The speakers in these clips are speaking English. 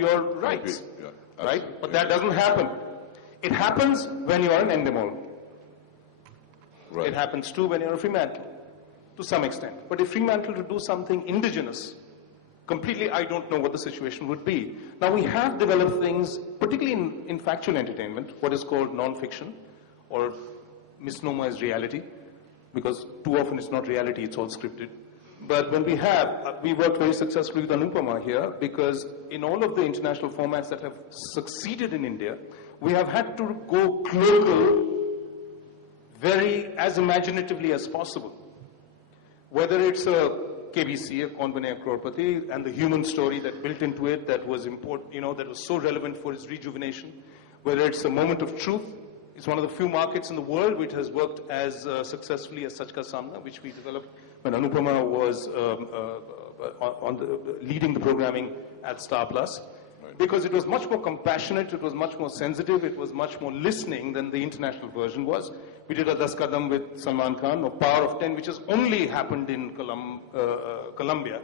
your rights, Yeah, right? But that doesn't happen. It happens when you are an endemol. Right. It happens too when you're a Fremantle, to some extent. But if Fremantle to do something indigenous, completely, I don't know what the situation would be. Now, we have developed things, particularly in factual entertainment, what is called non-fiction, or misnomer as reality, because too often it's not reality, it's all scripted. But when we worked very successfully with Anupama here, because in all of the international formats that have succeeded in India, we have had to go global very as imaginatively as possible. Whether it's a KBC, a Kaun Banega Crorepati, and the human story that built into it that was important, that was so relevant for its rejuvenation. Whether it's a moment of truth, it's one of the few markets in the world which has worked as successfully as Sach Ka Samna, which we developed when Anupama was leading the programming at Star Plus. Because it was much more compassionate, it was much more sensitive, it was much more listening than the international version was. We did a Das Kadam with Salman Khan, or Power of 10, which has only happened in Colombia.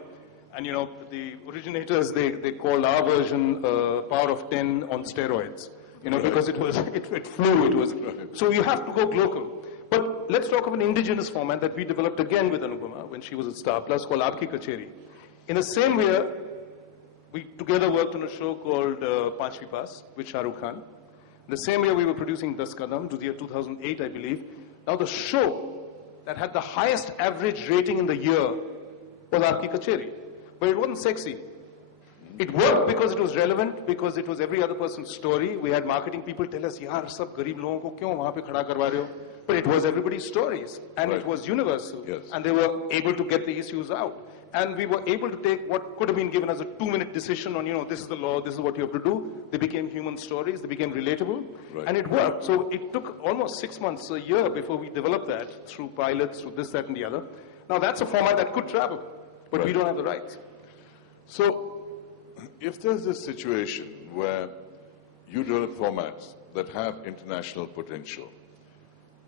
And the originators, they called our version Power of 10 on steroids. Because it flew, So you have to go global. But let's talk of an indigenous format that we developed again with Anupama when she was at Star Plus, called Aapki Kacheri. In the same way, we together worked on a show called Panchvi Paas with Shah Rukh Khan. In the same year, we were producing Das Kadam, to the year 2008, I believe. Now, the show that had the highest average rating in the year was Aapki Kacheri. But it wasn't sexy. It worked because it was relevant, because it was every other person's story. We had marketing people tell us, yaar, sab garib logon ko kyun wahan pe khada karwa rahe ho? But it was everybody's stories. And it was universal. Yes. And they were able to get the issues out. And we were able to take what could have been given as a 2-minute decision on, this is the law, this is what you have to do. They became human stories, they became relatable, and it worked. So it took almost 6 months, a year before we developed that through pilots, through this, that, and the other. Now that's a format that could travel, but we don't have the rights. So, if there's this situation where you develop formats that have international potential,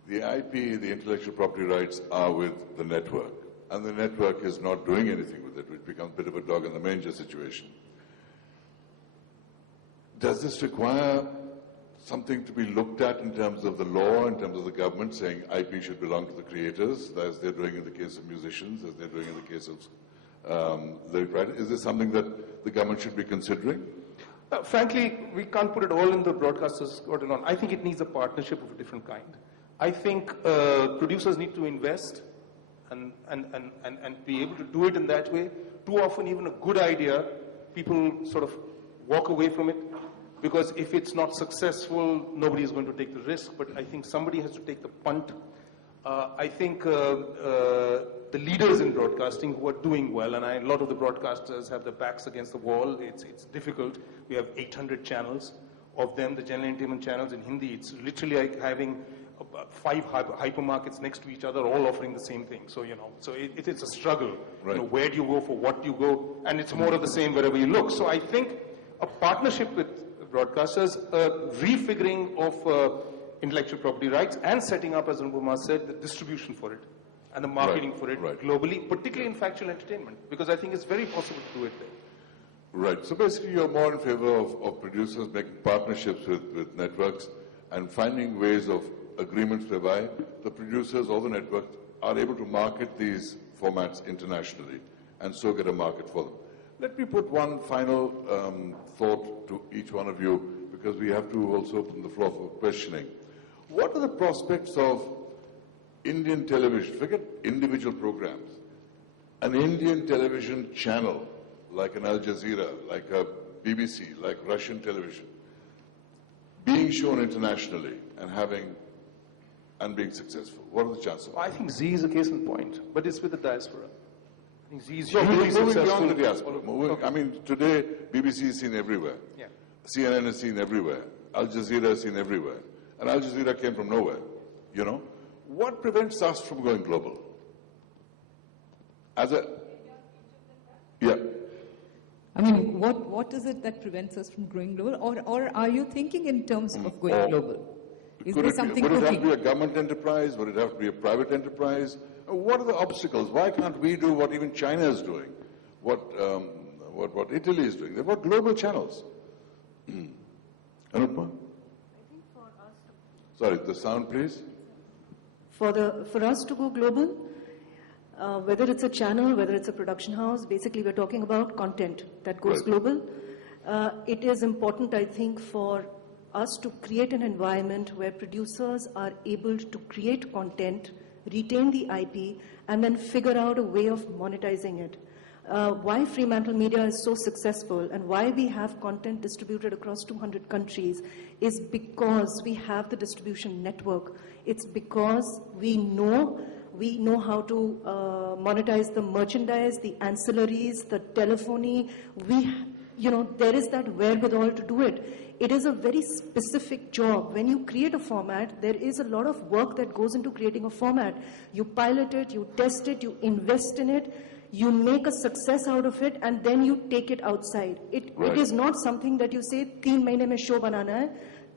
the IP, the intellectual property rights are with the network, and the network is not doing anything with it, which becomes a bit of a dog in the manger situation. Does this require something to be looked at in terms of the law, in terms of the government saying IP should belong to the creators, as they're doing in the case of musicians, as they're doing in the case of lyric writers? Is this something that the government should be considering? Frankly, we can't put it all in the broadcasters' court alone. I think it needs a partnership of a different kind. I think producers need to invest and be able to do it in that way. Too often, even a good idea, people sort of walk away from it, because if it's not successful, nobody is going to take the risk. But I think somebody has to take the punt. I think the leaders in broadcasting who are doing well, and a lot of the broadcasters have their backs against the wall. It's difficult. We have 800 channels. Of them, the general entertainment channels in Hindi, it's literally like having 5 hypermarkets next to each other, all offering the same thing. So, it's a struggle. Right. Where do you go, for what do you go? And it's more of the same wherever you look. So I think a partnership with broadcasters, refiguring of intellectual property rights, and setting up, as Anupama said, the distribution for it and the marketing for it globally, particularly in factual entertainment, because I think it's very possible to do it there. Right. So basically you're more in favor of producers making partnerships with networks and finding ways of agreements whereby the producers or the networks are able to market these formats internationally and so get a market for them. Let me put one final thought to each one of you, because we have to also open the floor for questioning. What are the prospects of Indian television, forget individual programs, an Indian television channel like an Al Jazeera, like a BBC, like Russian television, being shown internationally and being successful? What are the chances? I think Z is a case in point, but it's with the diaspora. I think Z is So hugely moving successful. beyond the diaspora. I mean, today BBC is seen everywhere. Yeah. CNN is seen everywhere. Al Jazeera is seen everywhere. And Al Jazeera came from nowhere, What prevents us from going global? Yeah. I mean, what is it that prevents us from going global? Or are you thinking in terms of going global? Is there something would it have to cooking? be a government enterprise? Would it have to be a private enterprise? What are the obstacles? Why can't we do what even China is doing? What Italy is doing? They've got global channels. Anupma? Sorry, the sound, please. For us to go global, whether it's a channel, whether it's a production house, basically we're talking about content that goes global. It is important, I think, for us to create an environment where producers are able to create content, retain the IP, and then figure out a way of monetizing it. Why Fremantle Media is so successful and why we have content distributed across 200 countries is because we have the distribution network. It's because we know how to monetize the merchandise, the ancillaries, the telephony. There is that wherewithal to do it. It is a very specific job. When you create a format, there is a lot of work that goes into creating a format. You pilot it, you test it, you invest in it, you make a success out of it, and then you take it outside. It is not something that you say, 3 mahine mein show banana hai,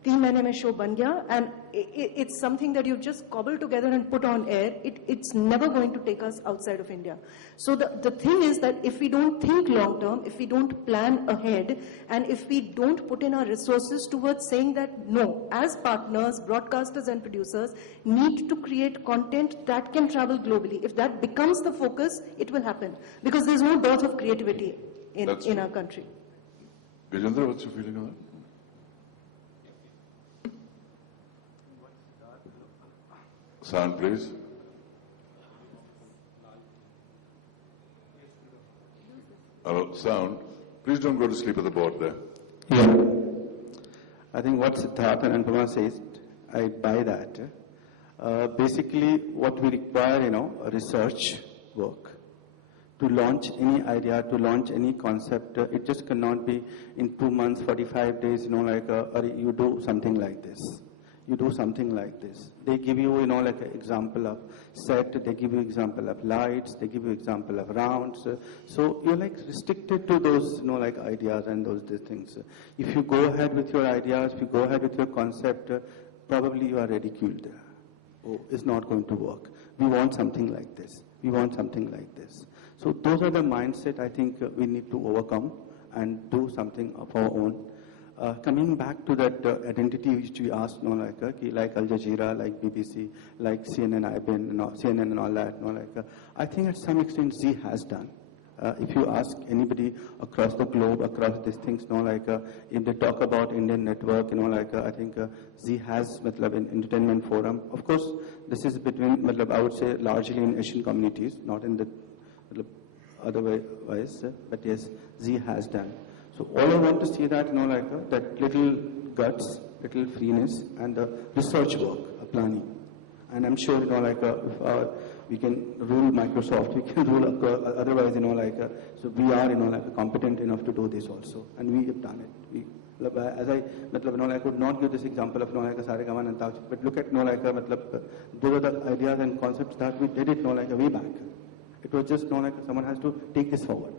3 mahine mein show ban gaya, and it's something that you just cobble together and put on air. It's never going to take us outside of India. So the thing is that if we don't think long term, if we don't plan ahead, and if we don't put in our resources towards saying that no, as partners, broadcasters and producers need to create content that can travel globally. If that becomes the focus, it will happen. Because there's no dearth of creativity in our country. Gajendra, what's your feeling on that? Sound, please. Hello, sound. Please don't go to sleep at the board there. Yeah. I think what Siddharth and Anupama says, I buy that. Basically, what we require, research work. To launch any idea, to launch any concept, it just cannot be in 2 months, 45 days, you do something like this. You do something like this. They give you, like an example of set, they give you example of lights, they give you example of rounds. So you're restricted to those, ideas and those things. If you go ahead with your ideas, if you go ahead with your concept, probably you are ridiculed. Oh, it's not going to work. We want something like this. We want something like this. So those are the mindset I think we need to overcome and do something of our own. Coming back to that identity which we asked, like Al Jazeera, like BBC, like CNN, CNN and all that, I think at some extent Z has done. If you ask anybody across the globe, across these things, if they talk about Indian network, I think Z has, an entertainment forum. Of course, this is between, I would say, largely in Asian communities, not in the otherwise, but yes, Z has done. So all I want to see that, that little guts, little freeness, and the research work, planning. And I'm sure, if we can rule Microsoft, we can rule otherwise, so we are, competent enough to do this also, and we have done it. I could not give this example of Saregama and Taj, but look at those are the ideas and concepts that we did it way back. It was just someone has to take this forward.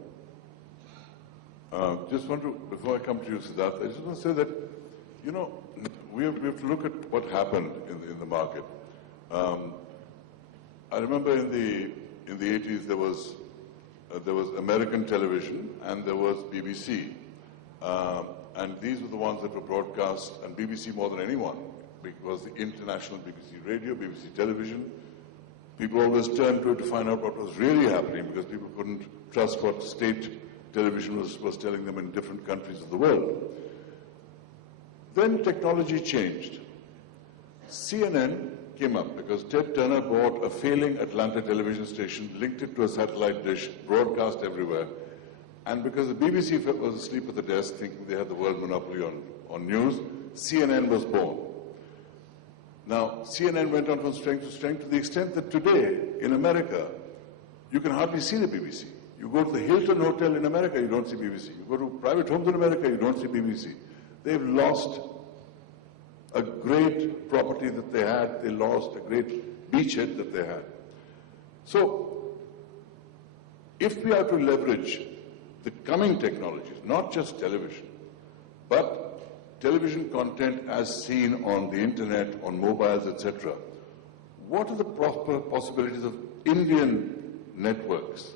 Just want to, before I come to you, Siddharth, I just want to say that, we have to look at what happened in the market. I remember in the 80s there was American television and there was BBC, and these were the ones that were broadcast, and BBC more than anyone, because the international BBC radio, BBC television. People always turned to it to find out what was really happening, because people couldn't trust what state television was telling them in different countries of the world. Then technology changed. CNN came up because Ted Turner bought a failing Atlanta television station, linked it to a satellite dish, broadcast everywhere. And because the BBC was asleep at the desk thinking they had the world monopoly on news, CNN was born. Now, CNN went on from strength to strength to the extent that today, in America, you can hardly see the BBC. You go to the Hilton Hotel in America, you don't see BBC. You go to private homes in America, you don't see BBC. They've lost a great property that they had. They lost a great beachhead that they had. So, if we are to leverage the coming technologies, not just television, but television content as seen on the internet, on mobiles, etc., what are the possibilities of Indian networks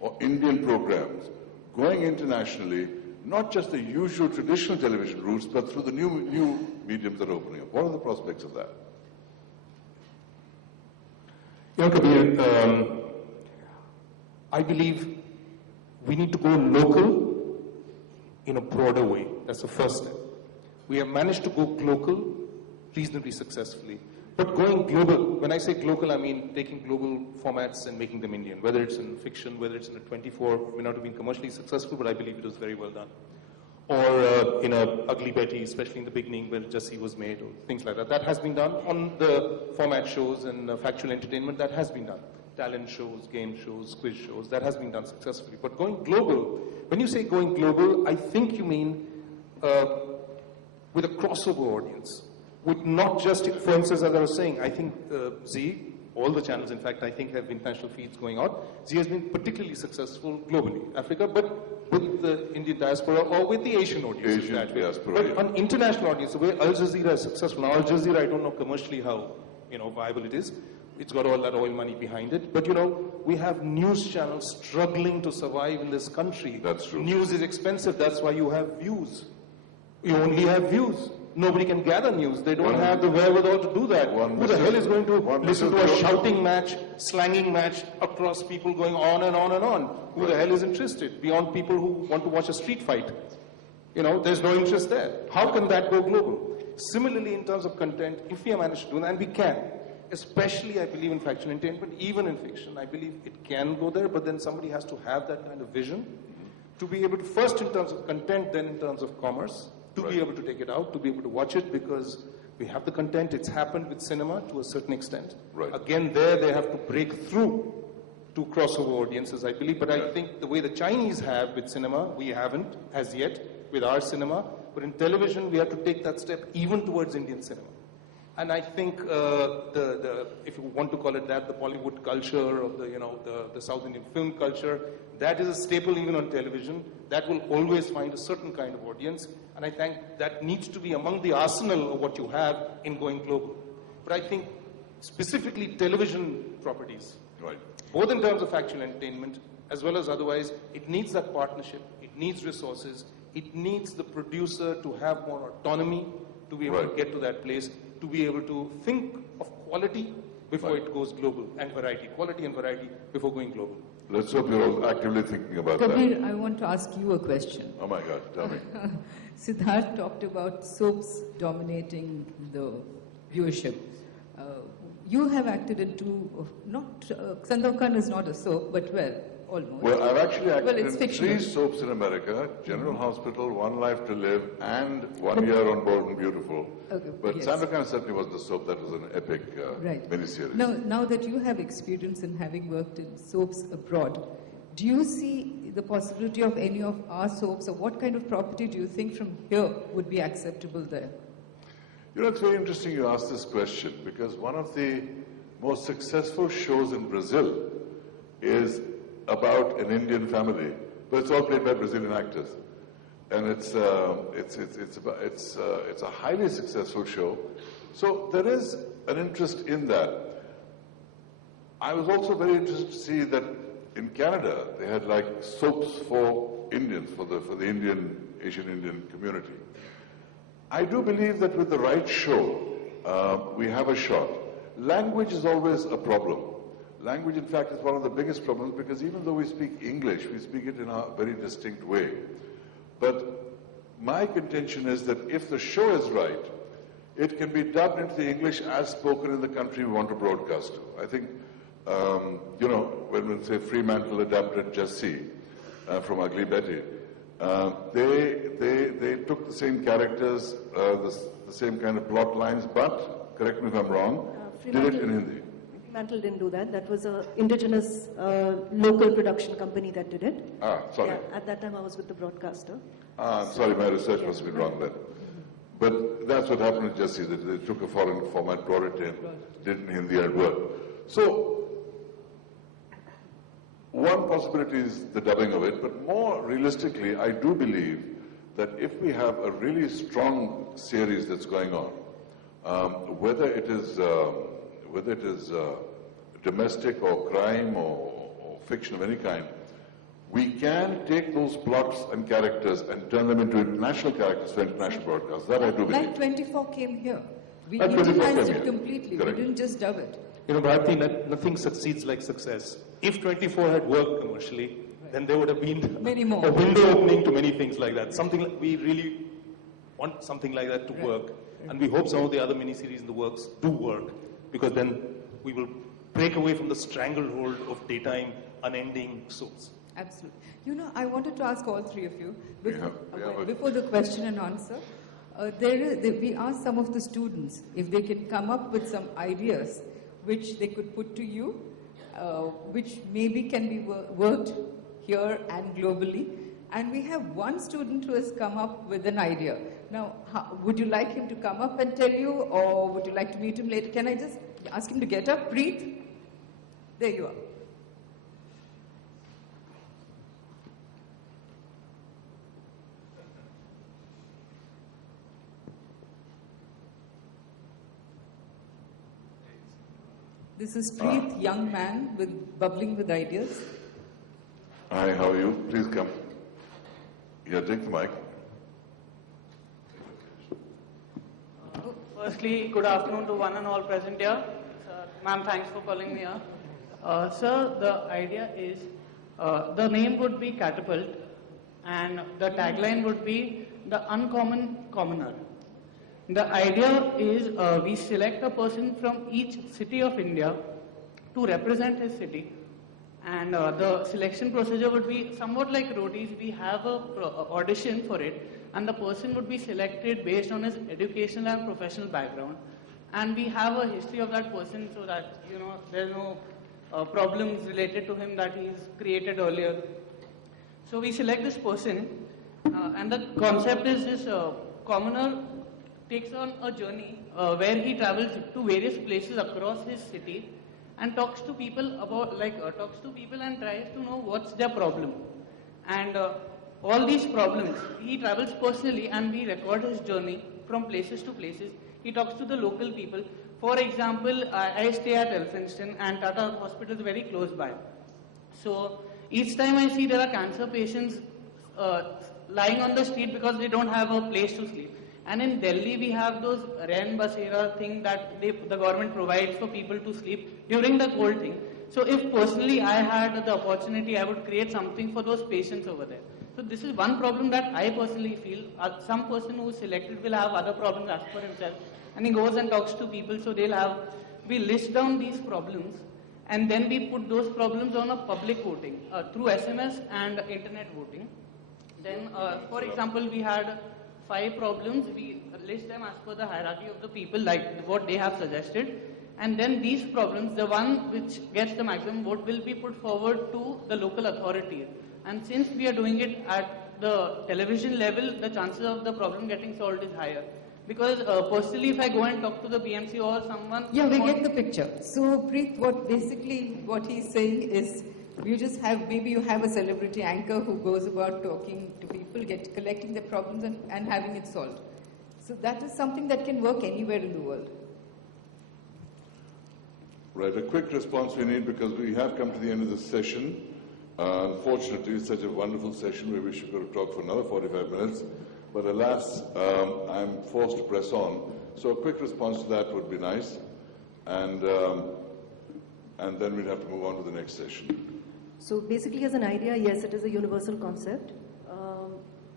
or Indian programs going internationally, not just the usual traditional television routes, but through the new mediums that are opening up? What are the prospects of that? Kabir, I believe we need to go local in a broader way. That's the first step. We have managed to go local reasonably successfully. But going global, when I say global, I mean taking global formats and making them Indian, whether it's in fiction, whether it's in a 24, may not have been commercially successful, but I believe it was very well done. Or in a Ugly Betty, especially in the beginning where Jassi was made, or things like that. That has been done. On the format shows and factual entertainment, that has been done. Talent shows, game shows, quiz shows, that has been done successfully. But going global, when you say going global, I think you mean with a crossover audience. With not just, for instance, as I was saying, I think Z, all the channels, in fact, I think have international feeds going out. Z has been particularly successful globally, Africa, but with the Indian diaspora or with the Asian audience. Asian diaspora. But on international audience, the way Al Jazeera is successful. Now, Al Jazeera, I don't know commercially how viable it is. It's got all that oil money behind it. But we have news channels struggling to survive in this country. That's true. News is expensive. That's why you have views. You only have views. Nobody can gather news. They don't have the wherewithal to do that. Who the hell is going to listen to a shouting match, slanging match across people going on and on and on? Who the hell is interested beyond people who want to watch a street fight? There's no interest there. How can that go global? Similarly, in terms of content, if we manage to do that, and we can, especially I believe in factual entertainment, even in fiction, I believe it can go there, but then somebody has to have that kind of vision to be able to, first in terms of content, then in terms of commerce, to be able to take it out, to be able to watch it, because we have the content. It's happened with cinema to a certain extent. Right. Again, there they have to break through to crossover audiences, I believe. But I think the way the Chinese have with cinema, we haven't as yet with our cinema. But in television, we have to take that step even towards Indian cinema. And I think if you want to call it that, the Bollywood culture of the South Indian film culture, that is a staple even on television. That will always find a certain kind of audience. And I think that needs to be among the arsenal of what you have in going global. But I think specifically television properties, Right. both in terms of factual entertainment as well as otherwise, it needs that partnership, it needs resources, it needs the producer to have more autonomy to be able to get to that place, to be able to think of quality before it goes global, and variety, quality and variety before going global. Let's hope you're all actively thinking about Kabir, that. I want to ask you a question. Oh my God, tell me. Siddharth talked about soaps dominating the viewership. You have acted in two, Sandav Khan is not a soap, but almost. Well, I've actually acted it's in fictional. 3 soaps in America, General Hospital, One Life to Live, and 1 Year on Bold and Beautiful. Okay, But yes. Sandav Khan certainly was the soap that was an epic miniseries. Now that you have experience in having worked in soaps abroad, do you see the possibility of any of our soaps, or what kind of property do you think from here would be acceptable there? It's very interesting you ask this question, because one of the most successful shows in Brazil is about an Indian family, but it's all played by Brazilian actors, and it's a highly successful show. So there is an interest in that. I was also very interested to see that in Canada they had like soaps for Indians, for the Asian Indian community. I do believe that with the right show, we have a shot. Language is always a problem. Language, in fact, is one of the biggest problems, because even though we speak English, we speak it in a very distinct way. But my contention is that if the show is right, it can be dubbed into the English as spoken in the country we want to broadcast to. I think, when we say Fremantle adapted Jassi from Ugly Betty, they took the same characters, the same kind of plot lines, but, correct me if I'm wrong, did it in Hindi. Fremantle didn't do that. That was an indigenous local production company that did it. Sorry. Yeah, at that time I was with the broadcaster. Sorry, my research must have been wrong then. But that's what happened with Jassi, that they took a foreign format, brought it in, did it in Hindi, and work. So, one possibility is the dubbing of it, but more realistically, I do believe that if we have a really strong series that's going on, whether it is domestic or crime or fiction of any kind, we can take those plots and characters and turn them into international characters for international broadcasts. That I do believe. Like 24 came here. We Like 24 utilized came it here. completely. Correct. We didn't just dub it. You know, Bharati, nothing succeeds like success. If 24 had worked commercially, then there would have been Many more. a window opening to many things like that. Something like, we really want something like that to work. And we hope some of the other miniseries in the works do work, because then we will break away from the stranglehold of daytime, unending soaps. Absolutely. You know, I wanted to ask all three of you, have before the question and answer, we asked some of the students if they can come up with some ideas which they could put to you, which maybe can be worked here and globally. And we have one student who has come up with an idea. Now, would you like him to come up and tell you, or would you like to meet him later? Can I just ask him to get up? Preet? There you are. This is Preet, young man bubbling with ideas. Hi, how are you? Please come. Yeah, take the mic. Firstly, good afternoon to one and all present here. Ma'am, thanks for calling me here. Sir, the idea is, the name would be Catapult, and the tagline would be the uncommon commoner. The idea is we select a person from each city of India to represent his city. And the selection procedure would be somewhat like roadies. We have a audition for it, and the person would be selected based on his educational and professional background. And we have a history of that person, so that, you know, there are no problems related to him that he's created earlier. So we select this person, and the concept is this commoner takes on a journey where he travels to various places across his city and talks to people about, talks to people and tries to know what's their problem. And all these problems, he travels personally, and we record his journey from places to places. He talks to the local people. For example, I stay at Elphinstone, and Tata Hospital is very close by. So each time I see there are cancer patients lying on the street because they don't have a place to sleep. And in Delhi, we have those Rain Basera thing that the government provides for people to sleep during the cold thing. So if personally I had the opportunity, I would create something for those patients over there. So this is one problem that I personally feel. Some person who is selected will have other problems as per himself. And he goes and talks to people, so we list down these problems, and then we put those problems on a public voting through SMS and internet voting. Then, for example, we had 5 problems. We list them as per the hierarchy of the people, like what they have suggested. And then these problems, the one which gets the maximum vote, will be put forward to the local authority. And since we are doing it at the television level, the chances of the problem getting solved is higher. Because personally, if I go and talk to the BMC or someone... Yeah, we get the picture. So, Preet, what he's saying is, maybe you have a celebrity anchor who goes about talking to people, collecting their problems and having it solved. So that is something that can work anywhere in the world. Right, a quick response we need, because we have come to the end of this session. Unfortunately, it's such a wonderful session. We wish we could have talked for another 45 minutes. But alas, I'm forced to press on. So a quick response to that would be nice. And then we'd have to move on to the next session. So basically, as an idea, yes, it is a universal concept.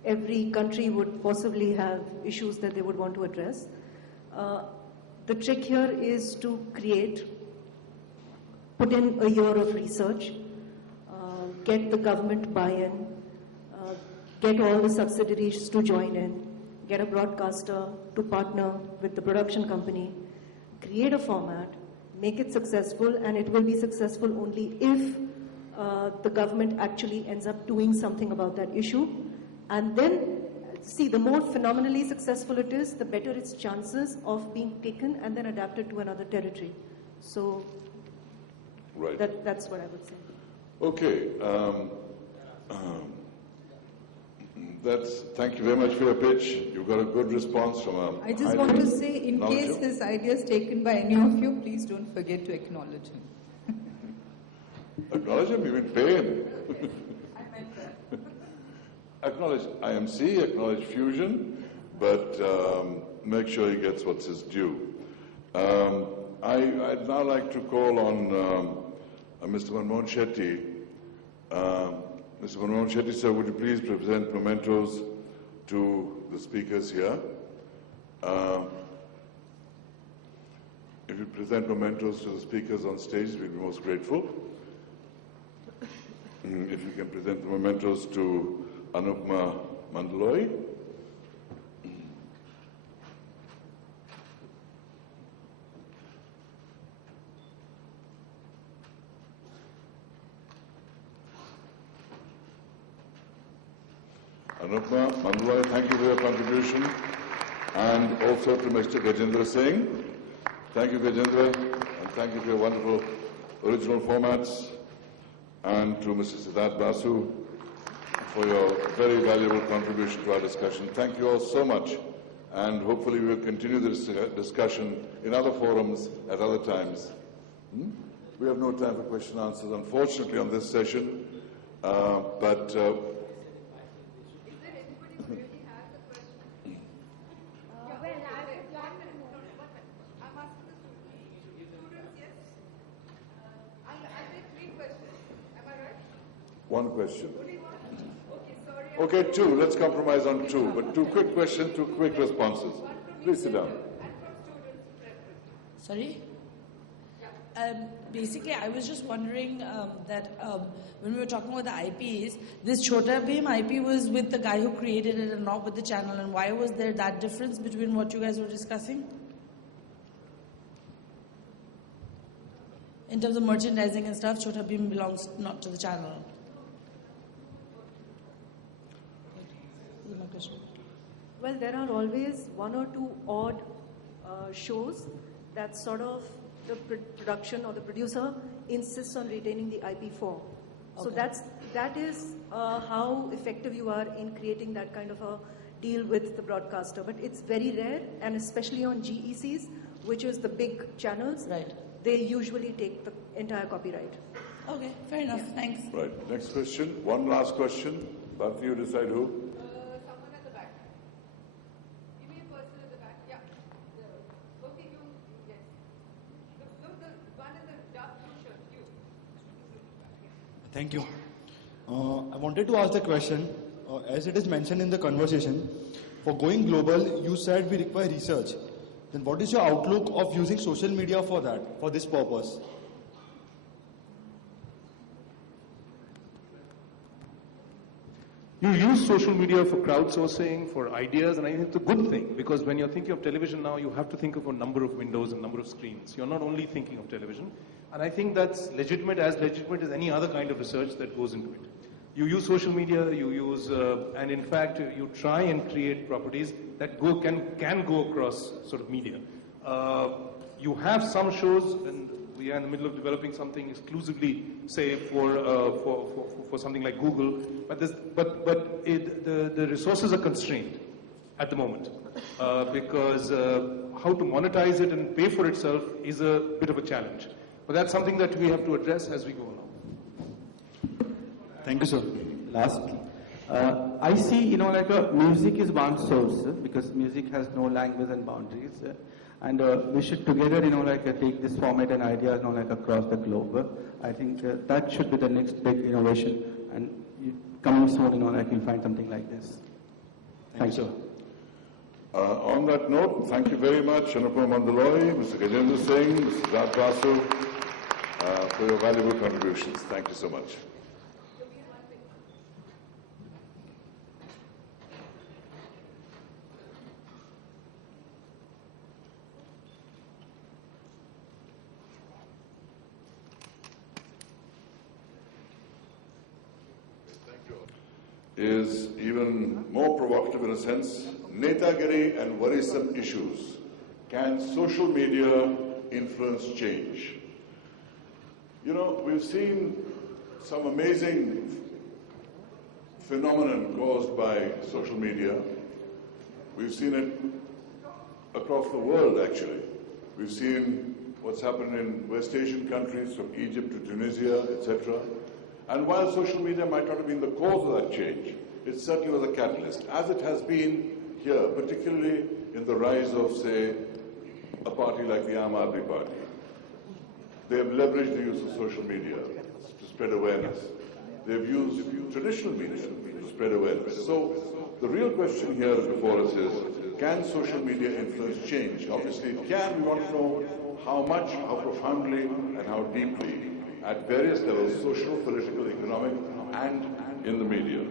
Every country would possibly have issues that they would want to address. The trick here is to put in a year of research, get the government buy-in, get all the subsidiaries to join in, get a broadcaster to partner with the production company, create a format, make it successful, and it will be successful only if the government actually ends up doing something about that issue. And then, see, the more phenomenally successful it is, the better its chances of being taken and then adapted to another territory. So, right. That's what I would say. Okay. Thank you very much for your pitch. You got a good response from I just want to say, in case his idea is taken by any of you, please don't forget to acknowledge him. Acknowledge him? You mean pay him? I meant acknowledge IMC, acknowledge Fusion, but make sure he gets what's his due. I'd now like to call on Mr. Manmohan Shetty. Mr. Manmohan Shetty, sir, would you please present mementos to the speakers here? If you present mementos to the speakers on stage, we'd be most grateful. If you can present the mementos to Anupma Mandaloy. Anupma Mandaloy, thank you for your contribution. And also to Mr. Gajendra Singh. Thank you, Gajendra, and thank you for your wonderful original formats. And to Mr. Siddharth Basu for your very valuable contribution to our discussion. Thank you all so much, and hopefully we will continue this discussion in other forums at other times. We have no time for question and answers, unfortunately, on this session, but one question. Okay, two. Let's compromise on two. But two quick questions, two quick responses. Please sit down. Sorry? Basically, I was just wondering that when we were talking about the IPs, this Chhota Bheem IP was with the guy who created it and not with the channel. And why was there that difference between what you guys were discussing? In terms of merchandising and stuff, Chhota Bheem belongs not to the channel. Well, there are always one or two odd shows that sort of the production or the producer insists on retaining the IP for. So that is how effective you are in creating that kind of a deal with the broadcaster. But it's very rare, and especially on GECs, which is the big channels, right, they usually take the entire copyright. Okay, fair enough. Yeah. Thanks. Right. Next question. One last question. Bharti, you decide who. Someone at the back. Give me a person at the back. Yeah. Okay, you. Yes. The one in the dark blue shirt. You. Thank you. I wanted to ask the question, as it is mentioned in the conversation, for going global, you said we require research. Then what is your outlook of using social media for that, for this purpose? You use social media for crowdsourcing, for ideas, and I think it's a good thing, because when you're thinking of television now, you have to think of a number of windows and number of screens. You're not only thinking of television, and I think that's legitimate as any other kind of research that goes into it. You use social media, and in fact, you try and create properties that can go across sort of media. You have some shows, and we are in the middle of developing something exclusively, say, for something like Google, but the resources are constrained at the moment, because how to monetize it and pay for itself is a bit of a challenge. But that's something that we have to address as we go along. Thank you, sir. Last, I see, like music is one source, because music has no language and boundaries. And we should together, take this format and ideas, across the globe. I think that should be the next big innovation. And coming soon, you'll find something like this. Thank you. On that note, thank you very much, Anupma Mandaloy, Mr. Gajendra Singh, Mr. Siddharth Basu, for your valuable contributions. Thank you so much. Is even more provocative in a sense. Netagiri and worrisome issues. Can social media influence change? We've seen some amazing phenomenon caused by social media. We've seen it across the world, actually. We've seen what's happened in West Asian countries, from Egypt to Tunisia, etc. And while social media might not have been the cause of that change, it certainly was a catalyst, as it has been here, particularly in the rise of, say, a party like the Aam Aadmi Party. They have leveraged the use of social media to spread awareness. They have used traditional media to spread awareness. So the real question here before us is, can social media influence change? Obviously it can. We want to know how much, how profoundly, and how deeply, at various levels, social, political, economic, and in the media.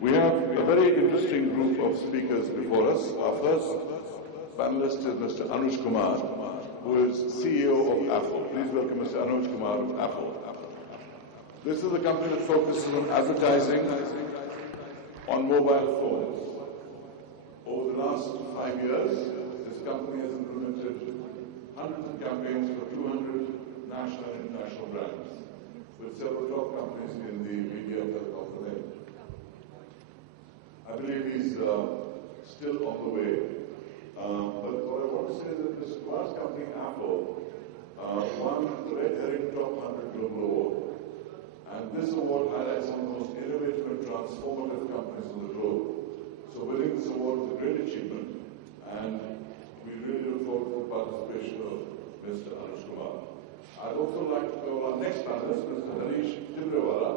We have a very interesting group of speakers before us. Our first panelist is Mr. Anuj Kumar, who is CEO of Apple. Please welcome Mr. Anuj Kumar of Apple. This is a company that focuses on advertising on mobile phones. Over the last 5 years, this company has implemented hundreds of campaigns for 200 national and international brands, with several top companies in the media and telecom domain. I believe he's still on the way. But what I want to say is that this last company, Apple, won the Red Herring Top 100 Global Award. And this award highlights some of the most innovative and transformative companies in the globe. So winning this award is a great achievement, and we really look forward to the participation of Mr. Anuj Kumar. I'd also like to call our next panelist, Mr. Harish Tibrewala.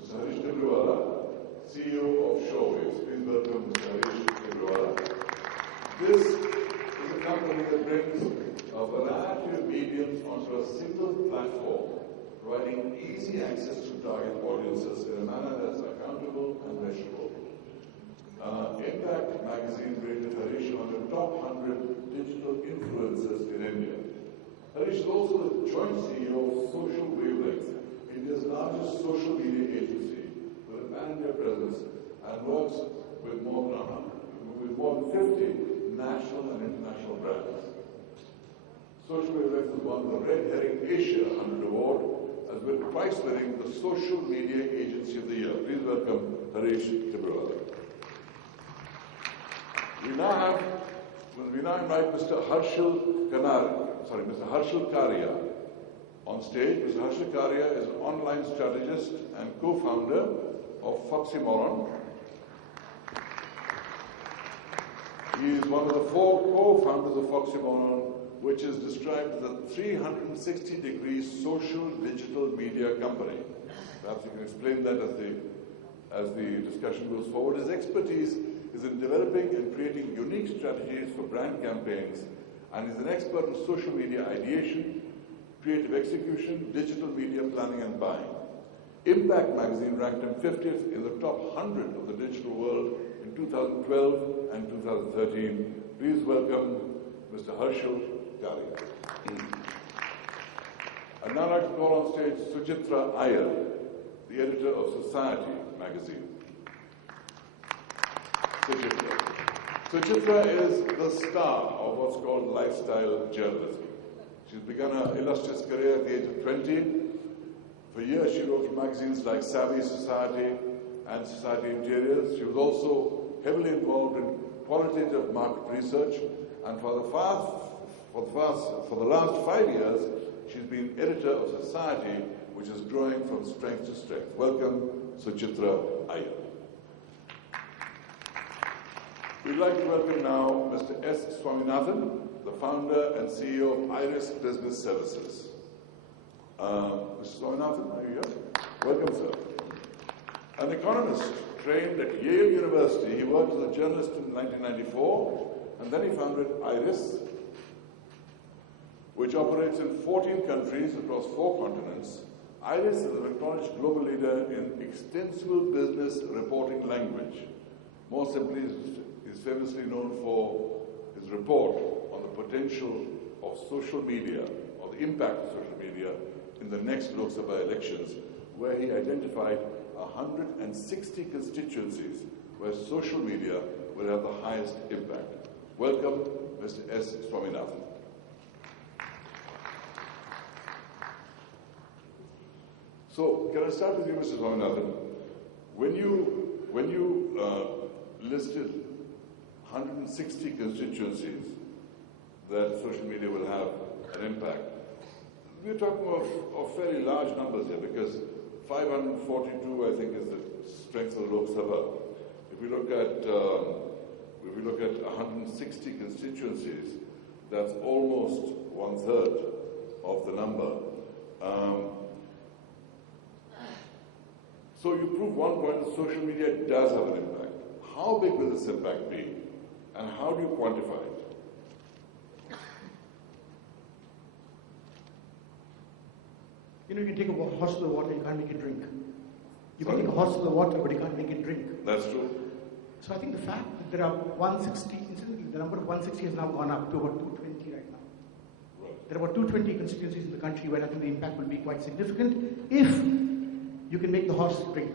Mr. Harish Tibrewala, CEO of Shorewaves. Please welcome Mr. Harish Tibrewala. This is a company that brings a variety of mediums onto a single platform, providing easy access to target audiences in a manner that's accountable and measurable. Impact magazine rated Harish among the top 100 digital influencers in India. Harish is also the joint CEO of Social Wavelength, India's largest social media agency with a pan-India presence, and works with more than 50 national and international brands. Social Wavelength has won the Red Herring Asia 100 Award, has been twice winning the Social Media Agency of the Year. Please welcome Harish Tibrewala. We now invite Mr. Harshal Karia on stage. Mr. Harshal Karia is an online strategist and co-founder of Foxymoron. He is one of the 4 co-founders of Foxymoron, which is described as a 360-degree social digital media company. Perhaps you can explain that as the discussion goes forward. His expertise is in developing and creating unique strategies for brand campaigns, and is an expert in social media ideation, creative execution, digital media planning and buying. Impact magazine ranked him 50th in the top 100 of the digital world in 2012 and 2013. Please welcome Mr. Harshal Karia. I'd now like to call on stage Suchitra Iyer, the editor of Society magazine. Suchitra is the star of what's called lifestyle journalism. She's begun her illustrious career at the age of 20. For years she wrote for magazines like Savvy Society and Society Interiors. She was also heavily involved in qualitative market research, and for the last 5 years she's been editor of Society, which is growing from strength to strength. Welcome, Suchitra Iyer. We'd like to welcome now Mr. S. Swaminathan, the founder and CEO of Iris Business Services. Mr. Swaminathan, are you here? Welcome, sir. An economist trained at Yale University, he worked as a journalist in 1994, and then he founded Iris, which operates in 14 countries across 4 continents. Iris is an acknowledged global leader in extensible business reporting language. More simply, is famously known for his report on the potential of social media, or the impact of social media, in the next Lok Sabha elections, where he identified 160 constituencies where social media will have the highest impact. Welcome, Mr. S. Swaminathan. So, can I start with you, Mr. Swaminathan? When you listed 160 constituencies that social media will have an impact, we're talking of fairly large numbers here, because 542, I think, is the strength of the Lok Sabha. If we look at 160 constituencies, that's almost 1/3 of the number. So you prove one point that social media does have an impact. How big will this impact be, and how do you quantify it? You know, you can take a horse to the water, you can't make it drink. You can take a horse to the water, but you can't make it drink. That's true. So I think the fact that there are 160, incidentally, the number of 160 has now gone up to about 220 right now. Right. There are about 220 constituencies in the country where I think the impact will be quite significant if you can make the horse drink.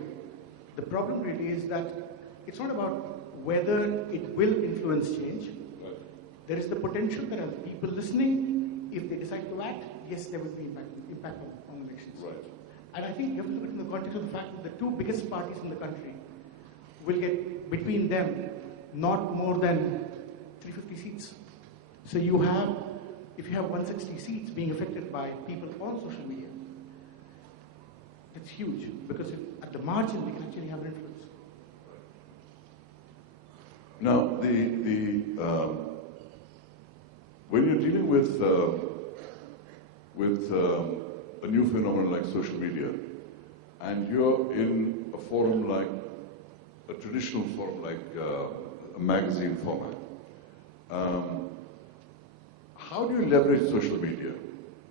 The problem really is that it's not about whether it will influence change. Right. There is the potential that as people listening, if they decide to act, yes, there will be impact on elections. Right. And I think you have to look at it in the context of the fact that the two biggest parties in the country will get, between them, not more than 350 seats. So you have, if you have 160 seats being affected by people on social media, it's huge, because if, at the margin, we can actually have an influence. Now, when you're dealing with a new phenomenon like social media, and you're in a forum like a traditional forum like a magazine format, how do you leverage social media?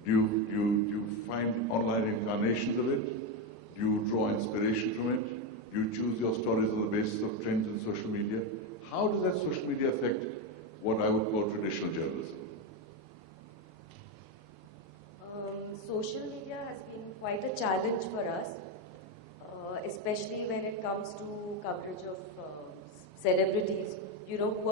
Do you find online incarnations of it? Do you draw inspiration from it? Do you choose your stories on the basis of trends in social media? How does that social media affect what I would call traditional journalism? Social media has been quite a challenge for us, especially when it comes to coverage of celebrities, you know, who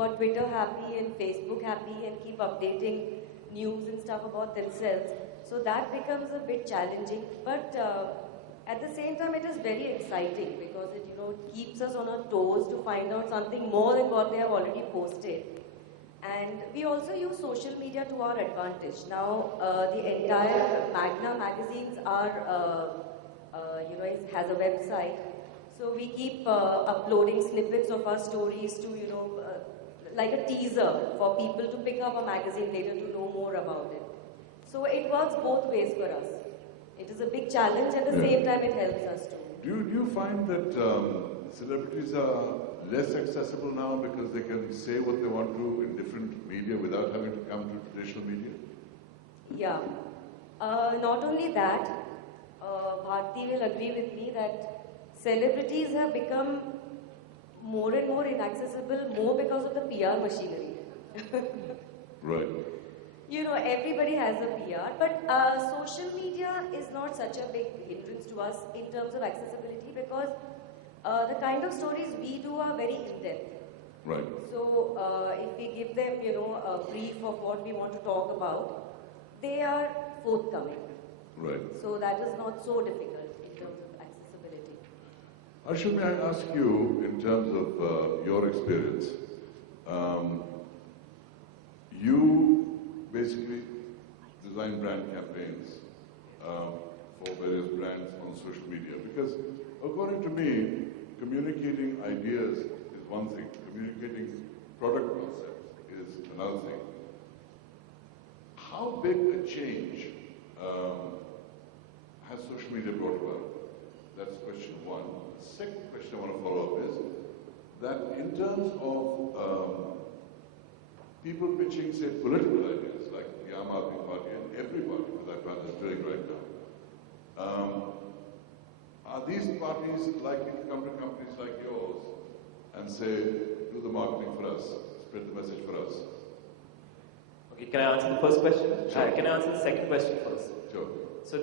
are Twitter happy and Facebook happy and keep updating news and stuff about themselves. So that becomes a bit challenging, but at the same time it is very exciting because it, you know, keeps us on our toes to find out something more than what they have already posted. And we also use social media to our advantage. Now, the entire Magna magazines are, it has a website. So we keep uploading snippets of our stories to, like a teaser for people to pick up a magazine later to know more about it. So it works both ways for us. It is a big challenge, at the same time it helps us too. Do you find that celebrities are less accessible now because they can say what they want to in different media without having to come to traditional media? Yeah. Not only that, Bharti will agree with me that celebrities have become more and more inaccessible more because of the PR machinery. Right. You know, everybody has a PR, but social media is not such a big hindrance to us in terms of accessibility because the kind of stories we do are very in-depth. Right. So if we give them, a brief of what we want to talk about, they are forthcoming. Right. So that is not so difficult in terms of accessibility. Arshad, may I ask you, in terms of your experience, you basically design brand campaigns for various brands on social media because, according to me, communicating ideas is one thing, communicating product concepts is another thing. How big a change has social media brought about? That's question one. The second question I want to follow up is that in terms of people pitching, say, political ideas, like the Aam Aadmi Party and every party for that matter is doing right now, are these parties likely to come to companies like yours and say, do the marketing for us, spread the message for us? Okay, can I answer the first question? Sure. Can I answer the second question first? Sure. So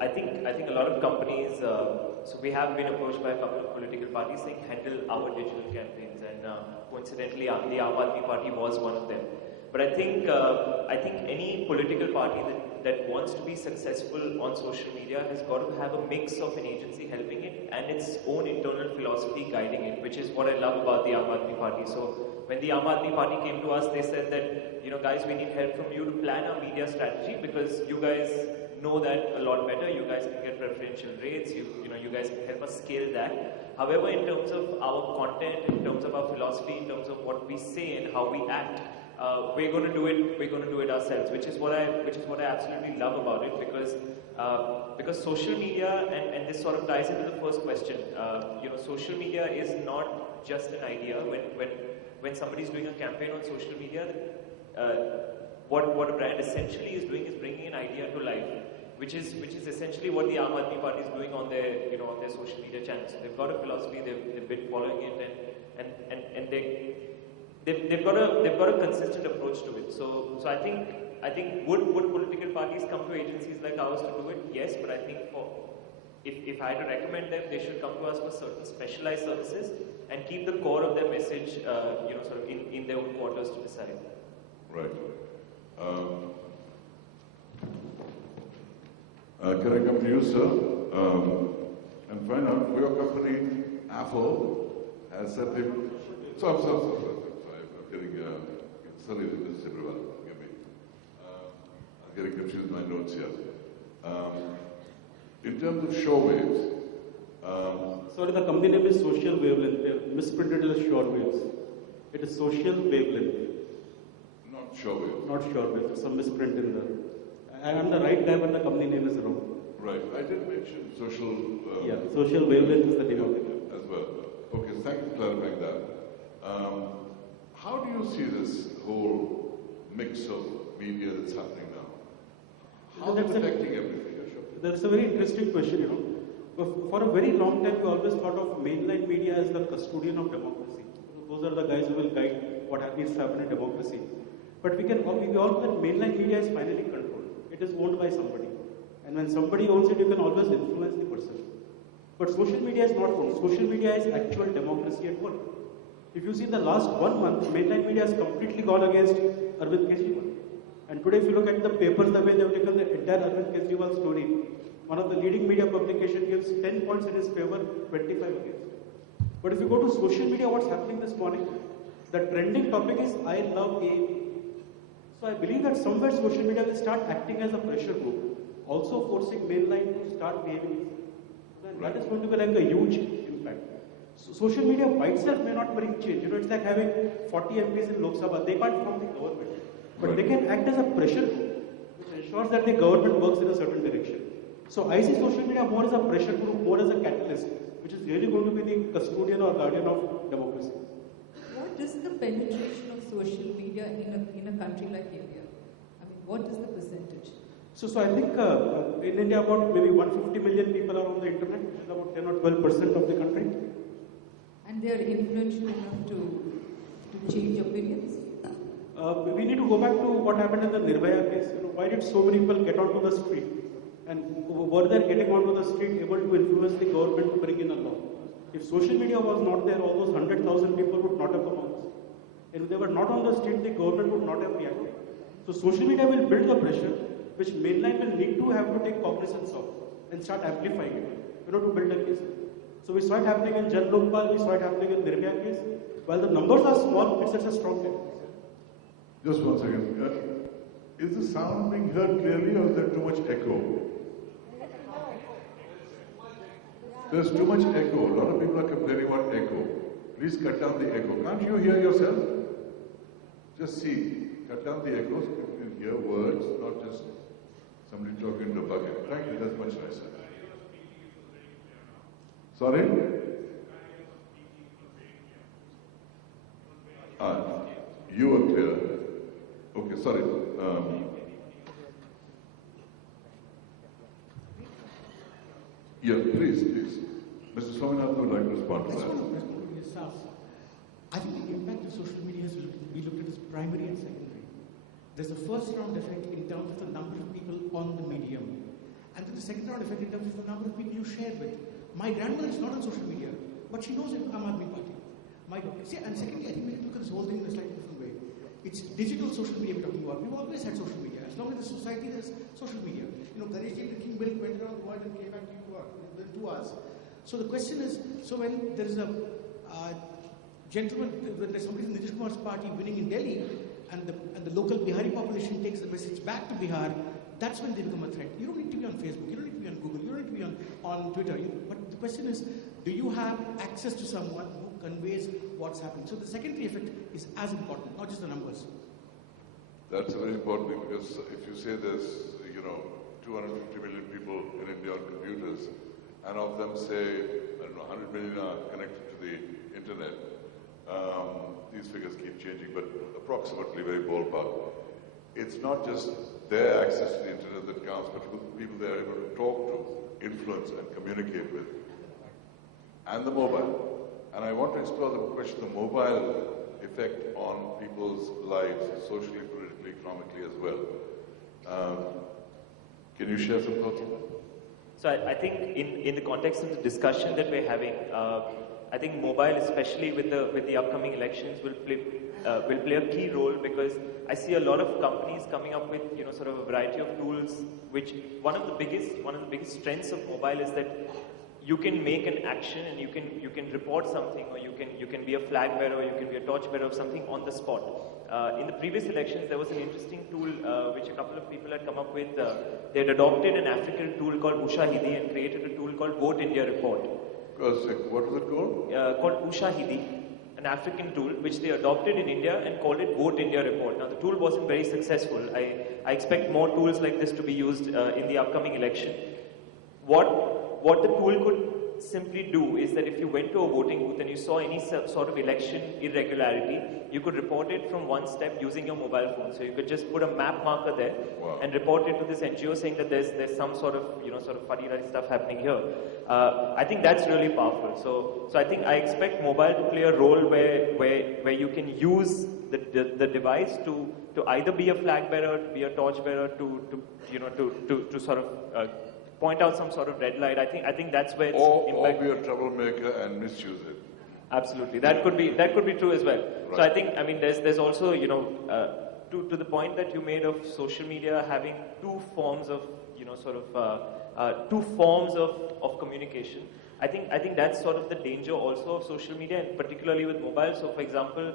I think a lot of companies, so we have been approached by a couple of political parties saying handle our digital campaigns, and coincidentally the Aam Aadmi Party was one of them. But I think any political party that wants to be successful on social media has got to have a mix of an agency helping it and its own internal philosophy guiding it, which is what I love about the Aam Aadmi Party. So when the Aam Aadmi Party came to us, they said that, guys, we need help from you to plan our media strategy because you guys know that a lot better. You guys can get preferential rates. You guys can help us scale that. However, in terms of our content, in terms of our philosophy, in terms of what we say and how we act, we're going to do it. We're going to do it ourselves, which is what I absolutely love about it, because social media, and this sort of ties into the first question. Social media is not just an idea. When somebody's doing a campaign on social media, what a brand essentially is doing is bringing an idea to life, which is essentially what the Aam Aadmi Party is doing on their social media channels. So they've got a philosophy, they've been following it, and they've got a consistent approach to it. So I think would political parties come to agencies like ours to do it? Yes, but I think if I had to recommend them, they should come to us for certain specialized services and keep the core of their message, sort of in their own quarters to decide. Right. Can I come to you, sir? And find out, for your company, Apple, has said they... Sorry. I'm getting... sorry, this is everyone. Forgive me. I'm getting confused with my notes here. In terms of show waves... sorry, the company name is Social Wavelength. They have misprinted it as short waves. It is Social Wavelength. Not show waves. Not short waves. There's some misprint in there. I am the right guy, but the company name is wrong. Right. I did mention social... Social Wavelength is the name of it. As well. Okay, thank you for clarifying that. How do you see this whole mix of media that's happening now? How is it affecting everything? That's a very interesting question, For a very long time, we always thought of mainline media as the custodian of democracy. Those are the guys who will guide what needs to happen in democracy. But we all know that mainline media is finally controlled. It is owned by somebody. And when somebody owns it, you can always influence the person. But social media is not owned. Social media is actual democracy at work. If you see in the last 1 month, mainline media has completely gone against Arvind Kejriwal. And today, if you look at the papers, the way they have taken the entire Arvind Kejriwal story, one of the leading media publications gives 10 points in his favor, 25 against. But if you go to social media, what's happening this morning? The trending topic is I love AAP. So I believe that somewhere social media will start acting as a pressure group, also forcing mainline to start behaving. And that is going to be like a huge impact. So social media by itself may not bring change. It's like having 40 MPs in Lok Sabha. They can't form the government. But they can act as a pressure group, which ensures that the government works in a certain direction. So I see social media more as a pressure group, more as a catalyst, which is really going to be the custodian or guardian of democracy. What is the penetration of social media in a country like India? I mean, what is the percentage? So I think in India about maybe 150 million people are on the internet, which is about 10 or 12% of the country. And they are influential enough to change opinions? We need to go back to what happened in the Nirbhaya case. Why did so many people get onto the street? And were they getting onto the street able to influence the government to bring in a law? If social media was not there, all those 100,000 people would not have come on the street. If they were not on the street, the government would not have reacted. So social media will build the pressure, which mainline will need to have to take cognizance of and start amplifying it, to build a case. So we saw it happening in Jan Lokpal, we saw it happening in Nirbhaya case. While the numbers are small, it's a strong case. Just 1 second. Is the sound being heard clearly or is there too much echo? There's too much echo. A lot of people are complaining about echo. Please cut down the echo. Can't you hear yourself? Just see. Cut down the echoes. You can hear words, not just somebody talking into a bucket. Frankly, that's much nicer. Sorry? You were clear. Okay, sorry. Yeah, please. Mr. Swaminathan would like to respond to that. I think the impact of social media has we looked at as primary and secondary. There's a first round effect in terms of the number of people on the medium. And then the second round effect in terms of the number of people you share with. My grandmother is not on social media, but she knows Aam Aadmi Party. And secondly, I think we can look at this whole thing in a slightly different way. It's digital social media we're talking about. We've always had social media. As long as there's society, there's social media. Ganesh drinking milk went around the world and came back to us. So the question is, when there is a gentleman, when there's somebody from Nitish Kumar's party winning in Delhi, and the local Bihari population takes the message back to Bihar, that's when they become a threat. You don't need to be on Facebook, you don't need to be on Google, you don't need to be on Twitter. But the question is, do you have access to someone who conveys what's happening? So the secondary effect is as important, not just the numbers. That's a very important thing, because if you say there's, 250 million people in India on computers, and of them say, 100 million are connected to the internet, these figures keep changing, but approximately very ballpark. It's not just their access to the internet that counts, but people they're able to talk to, influence and communicate with, and the mobile. And I want to explore the question of the mobile effect on people's lives, socially, politically, economically as well. Can you share some thoughts on that? So I think in the context of the discussion that we're having, I think mobile, especially with the upcoming elections, will play a key role, because I see a lot of companies coming up with sort of a variety of tools. Which one of the biggest strengths of mobile is that you can make an action and you can report something, or you can be a flag bearer, you can be a torch bearer of something on the spot. In the previous elections, there was an interesting tool which a couple of people had come up with. They had adopted an African tool called Ushahidi and created a tool called Vote India Report. What was it called? Called Ushahidi, an African tool which they adopted in India and called it Vote India Report. Now the tool wasn't very successful. I expect more tools like this to be used in the upcoming election. What the tool could simply do is that if you went to a voting booth and you saw any sort of election irregularity, you could report it from one step using your mobile phone. So you could just put a map marker there and report it to this NGO saying that there's some sort of fuddy-duddy stuff happening here. I think that's really powerful. So I expect mobile to play a role where you can use the device to either be a flag bearer, to be a torch bearer, to sort of point out some sort of red light. I think that's where it's or be a troublemaker and misuse it. Absolutely, that could be true as well. Right. So I think there's also to the point that you made of social media having two forms of communication. I think that's sort of the danger also of social media, and particularly with mobile. So for example,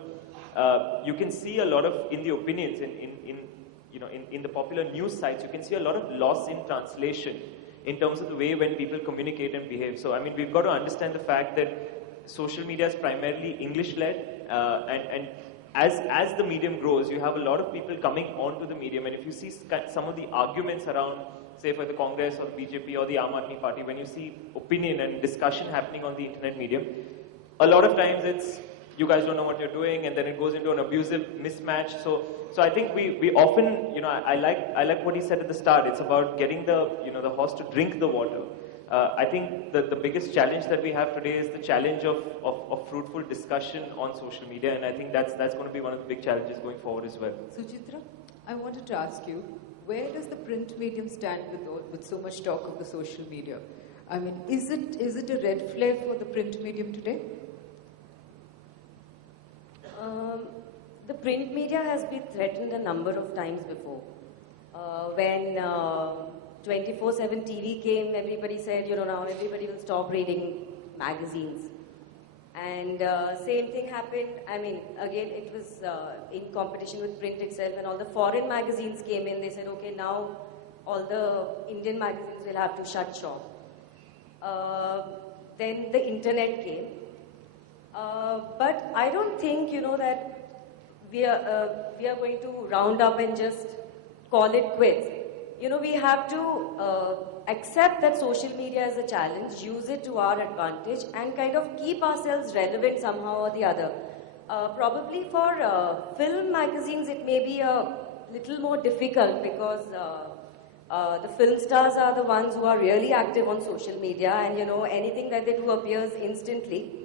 you can see a lot of in the opinions in the popular news sites, you can see a lot of loss in translation in terms of the way when people communicate and behave. So, we've got to understand the fact that social media is primarily English-led, and as the medium grows, you have a lot of people coming onto the medium, and if you see some of the arguments around, say, for the Congress or BJP or the Aam Aadmi Party, when you see opinion and discussion happening on the internet medium, a lot of times it's, you guys don't know what you're doing, and then it goes into an abusive mismatch. So I think we often, I like what he said at the start. It's about getting the horse to drink the water. I think the biggest challenge that we have today is the challenge of fruitful discussion on social media, and I think that's going to be one of the big challenges going forward as well. Suchitra, I wanted to ask you, where does the print medium stand with so much talk of the social media? Is it a red flag for the print medium today? The print media has been threatened a number of times before. When 24/7 TV came, everybody said, now everybody will stop reading magazines. And same thing happened. Again, it was in competition with print itself. When all the foreign magazines came in, they said, okay, now all the Indian magazines will have to shut shop. Then the internet came. But I don't think, that we are going to round up and just call it quits. We have to accept that social media is a challenge, use it to our advantage, and kind of keep ourselves relevant somehow or the other. Probably for film magazines, it may be a little more difficult because the film stars are the ones who are really active on social media, and anything that they do appears instantly.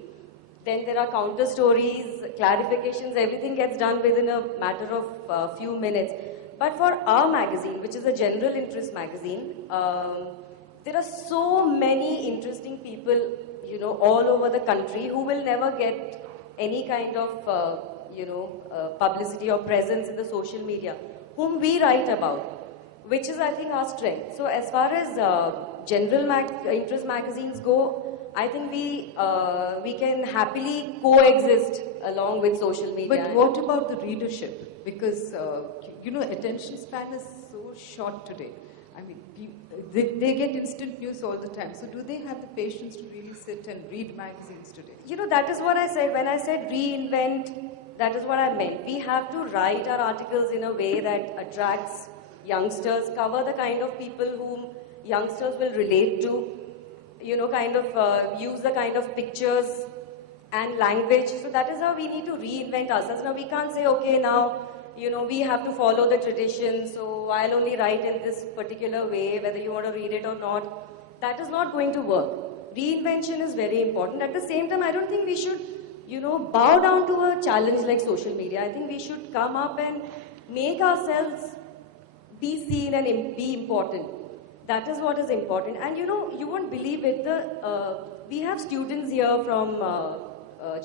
Then there are counter stories, clarifications, everything gets done within a matter of few minutes. But for our magazine, which is a general interest magazine, there are so many interesting people, all over the country who will never get any kind of, publicity or presence in the social media, whom we write about, which is, I think, our strength. So as far as general interest magazines go, I think we can happily coexist along with social media. But what about the readership? Because, attention span is so short today. I mean, they get instant news all the time. So do they have the patience to really sit and read magazines today? That is what I said. When I said reinvent, that is what I meant. We have to write our articles in a way that attracts youngsters, cover the kind of people whom youngsters will relate to, use the kind of pictures and language. So that is how we need to reinvent ourselves. Now we can't say, okay, now, we have to follow the tradition, so I'll only write in this particular way, whether you want to read it or not. That is not going to work. Reinvention is very important. At the same time, I don't think we should, bow down to a challenge like social media. I think we should come up and make ourselves be seen and be important. That is what is important. And you won't believe it. We have students here from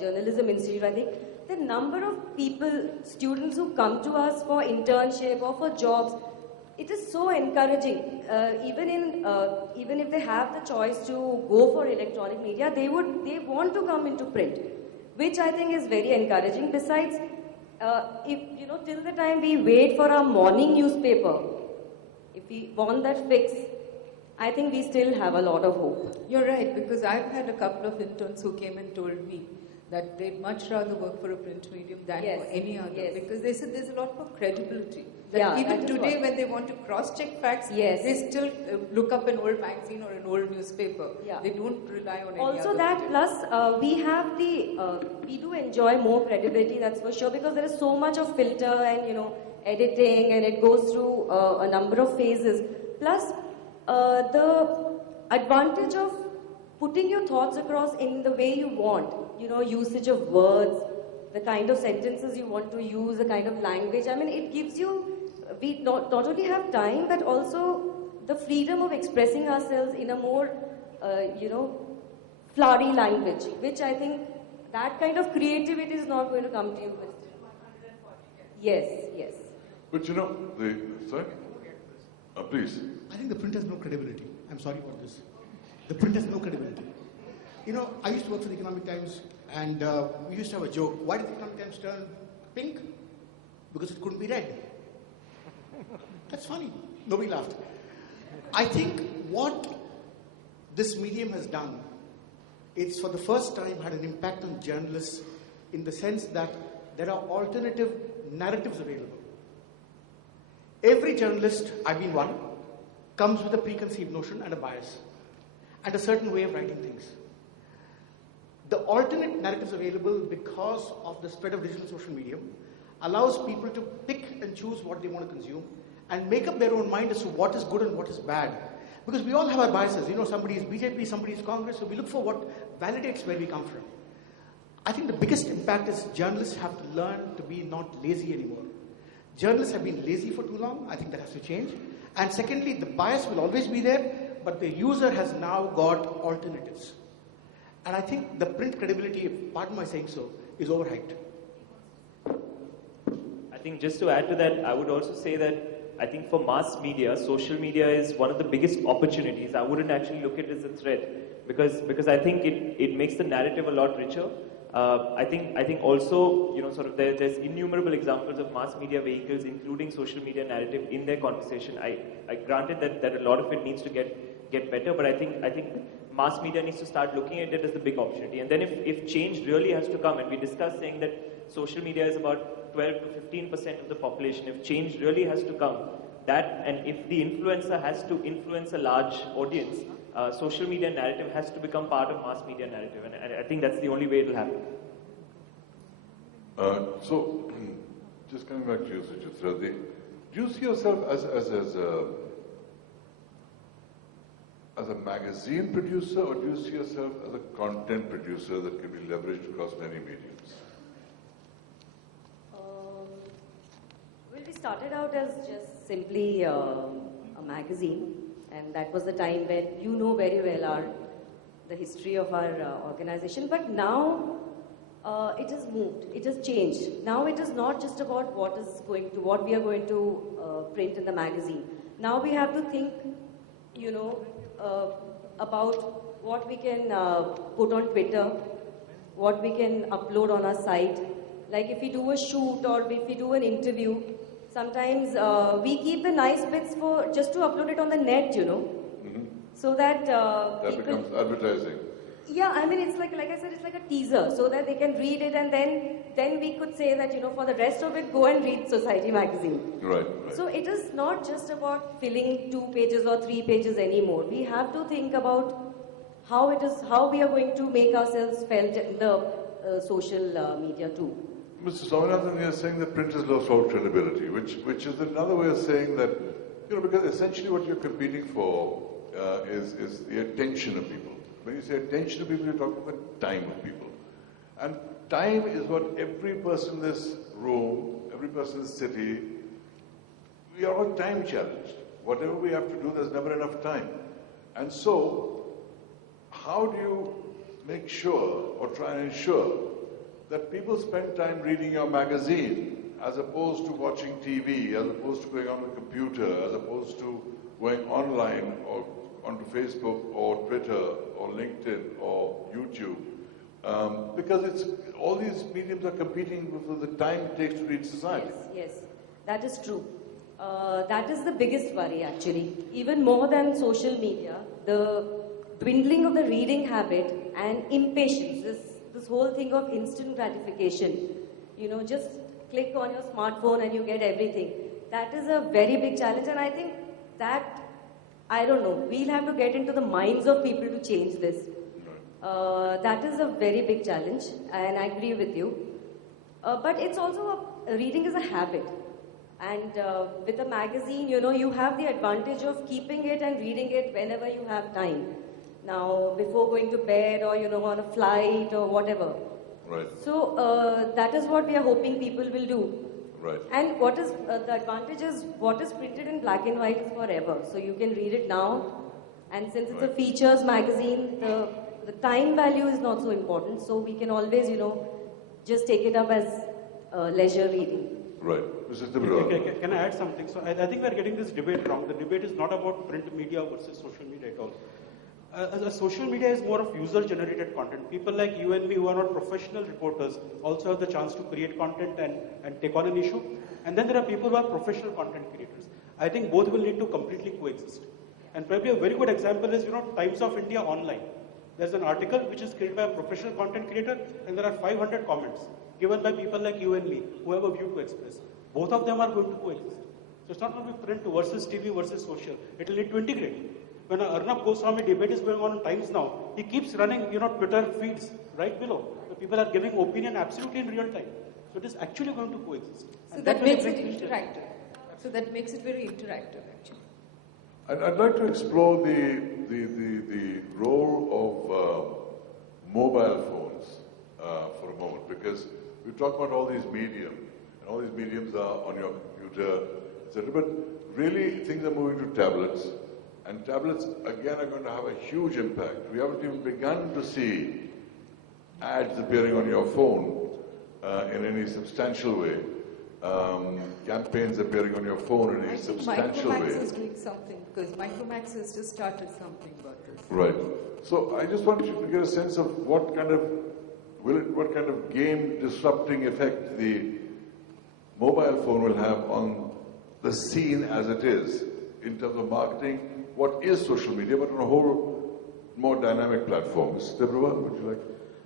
Journalism Institute, I think. The number of people, students who come to us for internship or for jobs, it is so encouraging. Even if they have the choice to go for electronic media, they want to come into print, which I think is very encouraging. Besides, till the time we wait for our morning newspaper, if we want that fix, I think we still have a lot of hope. You're right, because I've had a couple of interns who came and told me that they'd much rather work for a print medium than for any other, because they said there's a lot more credibility. That even today, when they want to cross-check facts, they still look up an old magazine or an old newspaper. They don't rely on any also other that, medium. plus we do enjoy more credibility, that's for sure, because there is so much of filter and editing, and it goes through a number of phases. Plus, the advantage of putting your thoughts across in the way you want, usage of words, the kind of sentences you want to use, the kind of language. I mean, it gives you, we not only have time, but also the freedom of expressing ourselves in a more, flowery language, which I think that kind of creativity is not going to come to you with. Yes. But sorry? Please. I think the print has no credibility. I'm sorry about this. The print has no credibility. I used to work for the Economic Times, and we used to have a joke. Why did the Economic Times turn pink? Because it couldn't be read. That's funny. Nobody laughed. I think what this medium has done, it's for the first time had an impact on journalists in the sense that there are alternative narratives available. Every journalist, I've been one, comes with a preconceived notion and a bias and a certain way of writing things. The alternate narratives available because of the spread of digital social media allows people to pick and choose what they want to consume and make up their own mind as to what is good and what is bad. Because we all have our biases. Somebody is BJP, somebody is Congress, so we look for what validates where we come from. I think the biggest impact is journalists have to learn to be not lazy anymore. Journalists have been lazy for too long. I think that has to change. And secondly, the bias will always be there, but the user has now got alternatives. And I think the print credibility, pardon my saying so, is overhyped. I think just to add to that, I would also say that I think for mass media, social media is one of the biggest opportunities. I wouldn't actually look at it as a threat because I think it makes the narrative a lot richer. I think also, there's innumerable examples of mass media vehicles, including social media narrative in their conversation. I granted that a lot of it needs to get better, but I think mass media needs to start looking at it as the big opportunity. And then if change really has to come, and we discussed saying that social media is about 12 to 15% of the population, if change really has to come, and if the influencer has to influence a large audience, social media narrative has to become part of mass media narrative, and I think that's the only way it will happen. So, just coming back to you, Suchitra, do you see yourself as a magazine producer, or do you see yourself as a content producer that can be leveraged across many mediums? We started out as just simply a magazine, and that was the time when very well the history of our organization. But now it has moved, it has changed. Now it is not just about what we are going to print in the magazine. Now we have to think, about what we can put on Twitter, what we can upload on our site. Like if we do a shoot or if we do an interview, sometimes we keep the nice bits for just to upload it on the net, you know, so that That people, becomes advertising. yeah, I mean, it's like I said, it's like a teaser, so that they can read it, and then we could say that, you know, for the rest of it, go and read Society magazine. Right. So it is not just about filling 2 pages or 3 pages anymore. We have to think about how we are going to make ourselves felt in the social media too. Mr. Swaminathan, you're saying that print has lost all credibility, which is another way of saying that, you know, because essentially what you're competing for is the attention of people. When you say attention of people, you're talking about time of people. And time is what every person in this room, every person in this city, we are all time challenged. Whatever we have to do, there's never enough time. And so, how do you make sure or try and ensure that people spend time reading your magazine as opposed to watching TV, as opposed to going on the computer, as opposed to going online or onto Facebook or Twitter or LinkedIn or YouTube? Because it's all these mediums are competing with the time it takes to read society. Yes, that is true. That is the biggest worry actually. Even more than social media, the dwindling of the reading habit and impatience, this whole thing of instant gratification, you know, just click on your smartphone and you get everything. That is a very big challenge, and I think that, I don't know, we'll have to get into the minds of people to change this. That is a very big challenge, and I agree with you. But it's also, reading is a habit. And with a magazine, you know, you have the advantage of keeping it and reading it whenever you have time. Now, before going to bed or, you know, on a flight or whatever. Right. So that is what we are hoping people will do. Right. And what is the advantage is what is printed in black and white is forever. So you can read it now. And since it's a features magazine, the time value is not so important. So we can always, you know, just take it up as leisure reading. Right. Mr. Can I add something? So I think we are getting this debate wrong. The debate is not about print media versus social media at all. Social media is more of user-generated content. People like you and me who are not professional reporters also have the chance to create content and take on an issue. And then there are people who are professional content creators. I think both will need to completely coexist. And probably a very good example is, you know, Times of India online. There's an article which is created by a professional content creator, and there are 500 comments given by people like you and me who have a view to express. Both of them are going to coexist. So it's not going to be print versus TV versus social. It will need to integrate. When Arnab Goswami debate is going on in Times now, he keeps running, you know, Twitter feeds right below. So people are giving opinion absolutely in real time. So it is actually going to coexist. So that makes it interactive. So that makes it very interactive, actually. I'd like to explore the role of mobile phones for a moment, because we talk about all these mediums, and all these mediums are on your computer, etc. But really, things are moving to tablets. And tablets, again, are going to have a huge impact. We haven't even begun to see ads appearing on your phone in any substantial way. Campaigns appearing on your phone in any substantial way. I think Micromax is doing something, because Micromax has just started something about this. Right. So I just want you to get a sense of what kind of game disrupting effect the mobile phone will have on the scene as it is, in terms of marketing, what is social media, but on a whole more dynamic platform. Mr. Debrova, would you like?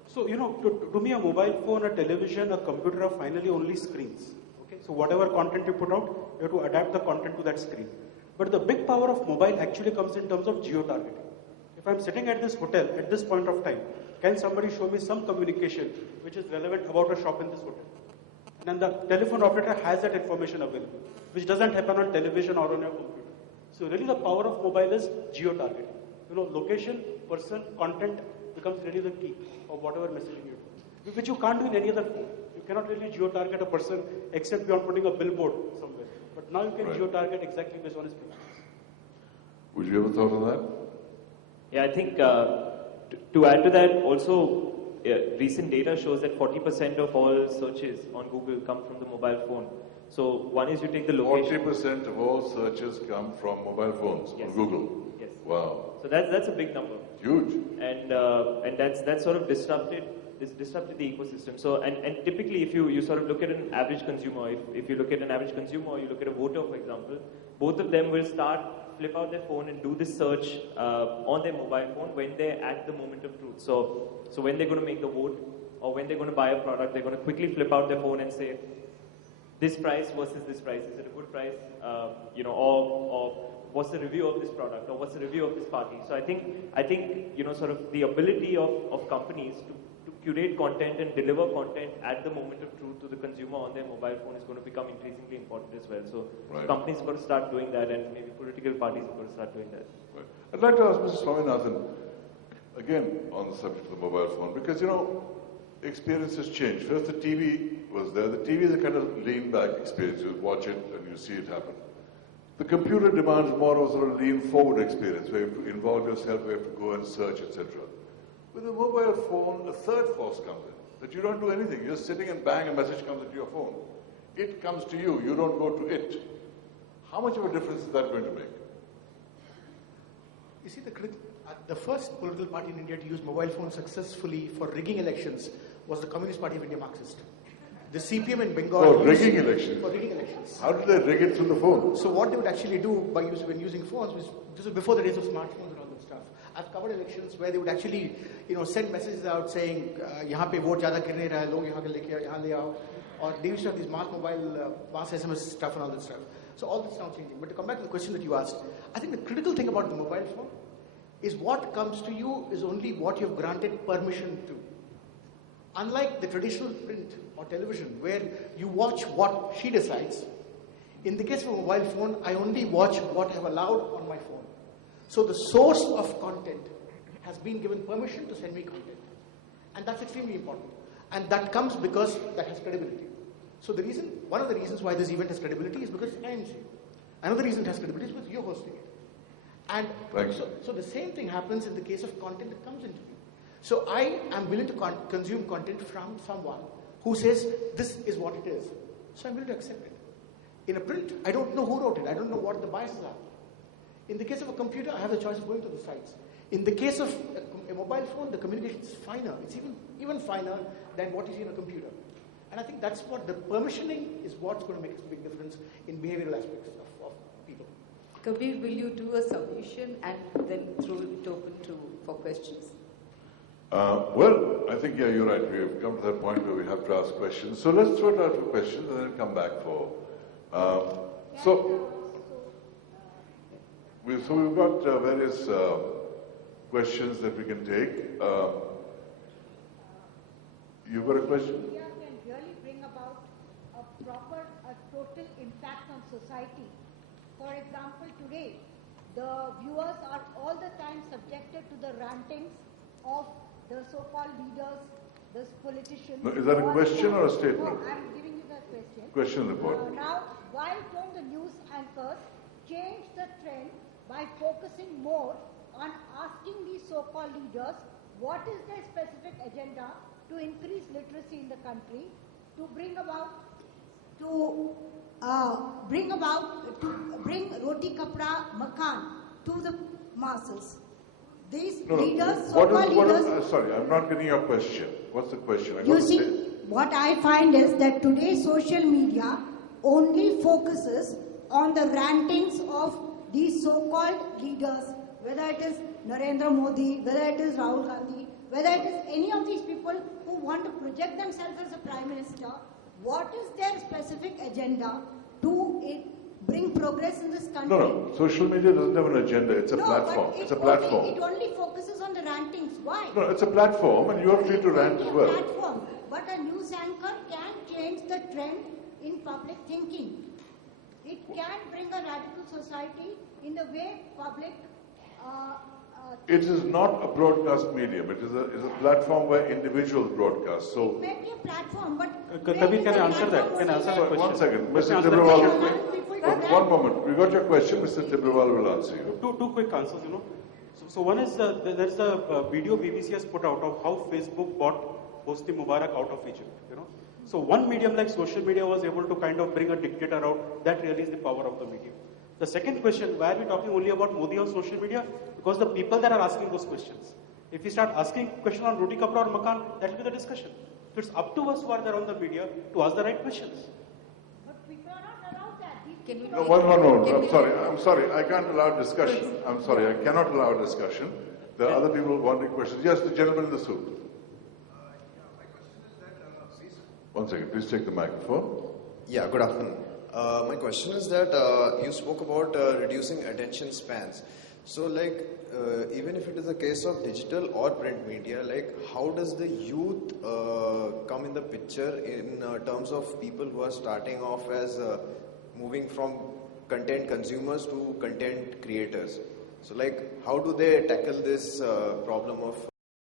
So, you know, to me, a mobile phone, a television, a computer are finally only screens. Okay, so whatever content you put out, you have to adapt the content to that screen. But the big power of mobile actually comes in terms of geo-targeting. If I'm sitting at this hotel at this point of time, can somebody show me some communication which is relevant about a shop in this hotel? And then the telephone operator has that information available, which doesn't happen on television or on your computer. So really the power of mobile is geo-targeting. You know, location, person, content becomes really the key of whatever messaging you do, which you can't do in any other form. You cannot really geo-target a person except beyond putting a billboard somewhere. But now you can geo-target exactly based on his preferences. Would you ever thought of that? Yeah, I think to add to that, also recent data shows that 40% of all searches on Google come from the mobile phone. So one is you take the location. 40% of all searches come from mobile phones on Google. Yes. Wow. So that's a big number. Huge. And that's sort of disrupted the ecosystem. So and typically if you sort of look at an average consumer, if you look at an average consumer or you look at a voter, for example, both of them will flip out their phone and do this search on their mobile phone when they're at the moment of truth. So when they're going to make the vote or when they're going to buy a product, they're going to quickly flip out their phone and say, this price versus this price, is it a good price? Or what's the review of this product, or what's the review of this party? So I think sort of the ability of companies to curate content and deliver content at the moment of truth to the consumer on their mobile phone is going to become increasingly important as well. So companies have got to start doing that, and maybe political parties have got to start doing that. Right. I'd like to ask Mr. Swaminathan, again on the subject of the mobile phone, because experience has changed. First the TV was there. The TV is a kind of lean back experience. You watch it and you see it happen. The computer demands more of a sort of lean forward experience where you have to involve yourself, where you have to go and search, etc. With a mobile phone, a third force comes in, that you don't do anything. You're sitting and bang, a message comes into your phone. It comes to you, you don't go to it. How much of a difference is that going to make? You see, the first political party in India to use mobile phones successfully for rigging elections was the Communist Party of India, Marxist. The CPM in Bengal. For rigging elections? For rigging elections. How did they rig it through the phone? So what they would actually do when using phones was, this was before the days of smartphones and all that stuff. I've covered elections where they would actually, send messages out saying, "Yahan pe vote zyada gir nahi raha hai, log yahan ke leke yahan le aao." Or they used to have these mass SMS stuff and all that stuff. So all this is now changing. But to come back to the question that you asked, I think the critical thing about the mobile phone is what comes to you is only what you've granted permission to. Unlike the traditional print or television where you watch what she decides, in the case of a mobile phone, I only watch what I have allowed on my phone. So the source of content has been given permission to send me content. And that's extremely important. And that comes because that has credibility. So one of the reasons why this event has credibility is because it's IMC. Another reason it has credibility is because you're hosting it. And so the same thing happens in the case of content that comes into you. So I am willing to consume content from someone who says, this is what it is. So I'm willing to accept it. In a print, I don't know who wrote it. I don't know what the biases are. In the case of a computer, I have the choice of going to the sites. In the case of a mobile phone, the communication is finer. It's even finer than what you see in a computer. And I think that's what the permissioning is what's going to make a big difference in behavioral aspects of people. Kabir, will you do a submission and then throw it open for questions? Well, I think, you're right. We have come to that point where we have to ask questions. So let's throw it out for questions and then come back for... we've got various questions that we can take. You've got a question? Media can really bring about a total impact on society. For example, today, the viewers are all the time subjected to the rantings of the so-called leaders, the politicians. No, is that a question or a statement? No, I'm giving you that question. Question report. Now, why don't the news anchors change the trend by focusing more on asking these so-called leaders what is their specific agenda to increase literacy in the country, to bring roti kapra makan to the masses. These leaders, so-called leaders. Sorry, I'm not getting your question. What's the question? You see, what I find is that today's social media only focuses on the rantings of these so-called leaders, whether it is Narendra Modi, whether it is Rahul Gandhi, whether it is any of these people who want to project themselves as a prime minister. What is their specific agenda to bring progress in this country? No. Social media doesn't have an agenda. It's a platform. It's a platform. It only focuses on the rantings. Why? No, it's a platform and you are free to rant as well. Platform. But a news anchor can change the trend in public thinking. It can bring a radical society in the way public... it is not a broadcast medium. It is a platform where individuals broadcast. So it may be a platform, but... Kabir, can I answer that? Can I answer that question? One second. Mr. Tibrewal, one moment. We got your question. Mr. Tibrewal will answer you. Two quick answers, So one is, there's the video BBC has put out of how Facebook bought Hosni Mubarak out of Egypt, So one medium like social media was able to kind of bring a dictator out. That really is the power of the medium. The second question, why are we talking only about Modi on social media? because the people that are asking those questions. If we start asking questions on roti kapda or makan, that will be the discussion. So it's up to us who are there on the media to ask the right questions. No, I'm sorry. I can't allow discussion. I'm sorry, I cannot allow discussion. There are other people wanting questions. Yes, the gentleman in the suit. One second, please take the microphone. Yeah, good afternoon. My question is that you spoke about reducing attention spans. So, even if it is a case of digital or print media, how does the youth come in the picture in terms of people who are starting off as moving from content consumers to content creators? So, how do they tackle this problem of